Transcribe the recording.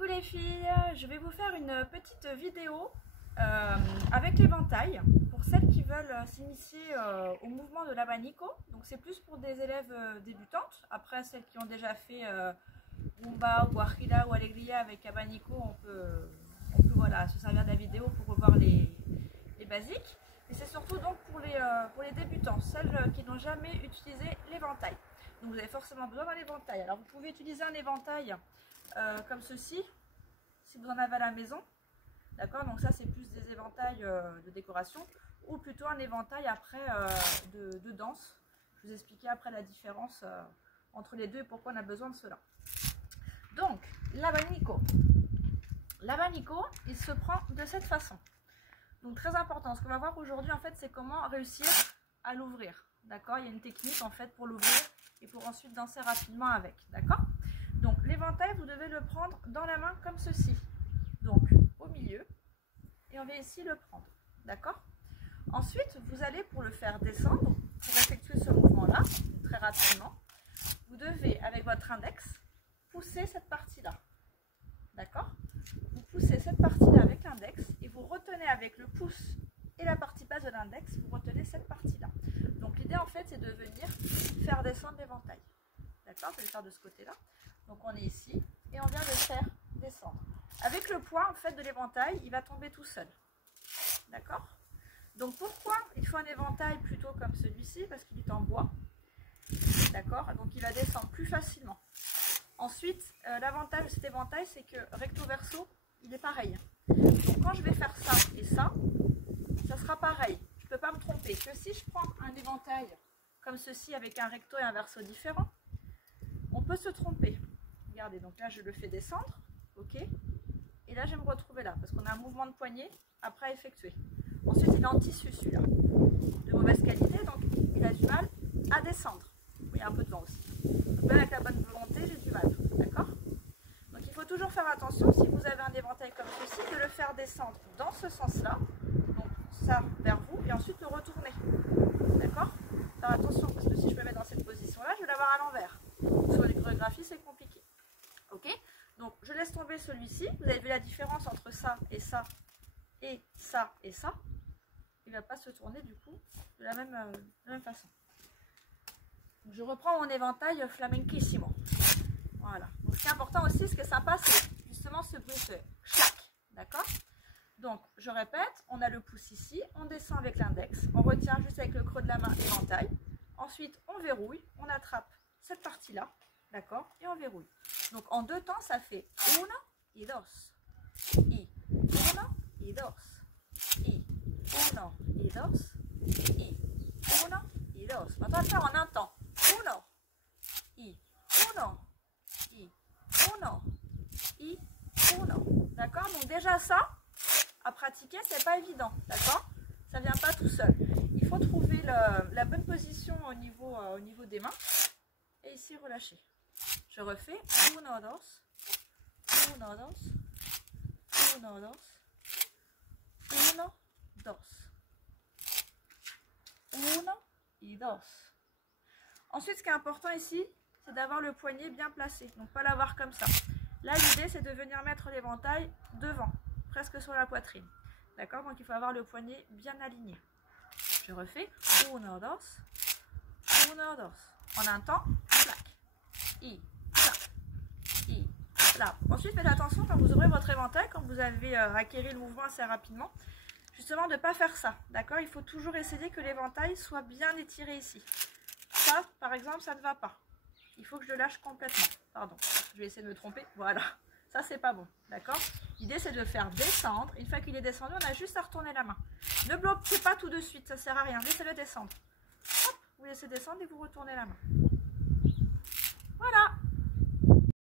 Coucou les filles, je vais vous faire une petite vidéo avec l'éventail pour celles qui veulent s'initier au mouvement de l'abanico. Donc c'est plus pour des élèves débutantes. Après celles qui ont déjà fait Rumba ou Guajira ou Alegría avec abanico, on peut voilà, se servir de la vidéo pour revoir les basiques. Et c'est surtout donc pour les débutants, celles qui n'ont jamais utilisé l'éventail. Donc vous avez forcément besoin d'un éventail. Alors vous pouvez utiliser un éventail comme ceci, si vous en avez à la maison. D'accord, donc ça c'est plus des éventails de décoration, ou plutôt un éventail après de danse. Je vous expliquer après la différence entre les deux et pourquoi on a besoin de cela. Donc l'abanico. L'abanico, il se prend de cette façon. Donc très important, ce qu'on va voir aujourd'hui en fait, c'est comment réussir à l'ouvrir. D'accord, il y a une technique en fait pour l'ouvrir et pour ensuite danser rapidement avec. D'accord. Donc l'éventail, vous devez le prendre dans la main comme ceci. Donc au milieu, et on vient ici le prendre. D'accord. Ensuite, vous allez, pour le faire descendre, pour effectuer ce mouvement-là, très rapidement, vous devez, avec votre index, pousser cette partie-là. D'accord. Vous poussez cette partie-là avec l'index et vous retenez avec le pouce et la partie basse de l'index, vous retenez cette partie-là. Donc l'idée en fait, c'est de venir faire descendre l'éventail. D'accord. Je vais le faire de ce côté-là. Donc on est ici et on vient le faire descendre. Avec le poids en fait de l'éventail, il va tomber tout seul. D'accord. Donc pourquoi il faut un éventail plutôt comme celui-ci? Parce qu'il est en bois. D'accord. Donc il va descendre plus facilement. Ensuite, l'avantage de cet éventail, c'est que recto verso, il est pareil. Donc quand je vais faire ça et ça sera pareil. Je ne peux pas me tromper. Que si je prends un éventail comme ceci avec un recto et un verso différent, on peut se tromper. Regardez, donc là je le fais descendre, ok. Et là je vais me retrouver là, parce qu'on a un mouvement de poignet après à effectuer. Ensuite il est en tissu celui-là, de mauvaise qualité, donc il a du mal à descendre. Il y a un peu de vent aussi. Donc même avec la bonne volonté, j'ai du mal, d'accord. Donc il faut toujours faire attention, si vous avez un éventail comme ceci, de le faire descendre dans ce sens-là, donc ça vers vous, et ensuite le retourner, d'accord. Faire attention, parce que si je me mets dans cette position-là, je vais l'avoir à l'envers. Sur les chorégraphies, c'est compliqué. Ok, donc je laisse tomber celui-ci. Vous avez vu la différence entre ça et ça et ça et ça. Il ne va pas se tourner du coup de la même façon. Donc, je reprends mon éventail flamenquissimo. Voilà. Donc ce qui est important aussi, ce qui est sympa, c'est justement ce bruit de clac. D'accord. Donc je répète, on a le pouce ici, on descend avec l'index, on retient juste avec le creux de la main l'éventail. Ensuite on verrouille, on attrape cette partie-là. D'accord, et on verrouille. Donc en deux temps, ça fait una y dos. Y uno y dos. Y uno y dos. Y uno y dos. Maintenant, on va le faire en un temps. Uno. Y uno. Y uno. Y uno. D'accord, donc déjà ça, à pratiquer, c'est pas évident. D'accord, ça vient pas tout seul. Il faut trouver la bonne position au niveau des mains. Et ici, relâcher. Je refais 1, 2, 1, 2, 1, 2, 1, 2, 1, 2, 1 et 2. Ensuite, ce qui est important ici, c'est d'avoir le poignet bien placé, donc pas l'avoir comme ça. Là, l'idée, c'est de venir mettre l'éventail devant, presque sur la poitrine. D'accord, donc il faut avoir le poignet bien aligné. Je refais 1, 2, 1, 2. En un temps, clac. Là. Ensuite, faites attention quand vous ouvrez votre éventail, quand vous avez acquéri le mouvement assez rapidement, justement de ne pas faire ça. D'accord, il faut toujours essayer que l'éventail soit bien étiré ici. Ça, par exemple, ça ne va pas. Il faut que je le lâche complètement. Pardon, je vais essayer de me tromper. Voilà, ça c'est pas bon. D'accord. L'idée c'est de le faire descendre. Une fois qu'il est descendu, on a juste à retourner la main. Ne bloquez pas tout de suite, ça sert à rien. Laissez-le descendre. Hop, vous laissez descendre et vous retournez la main. Voilà.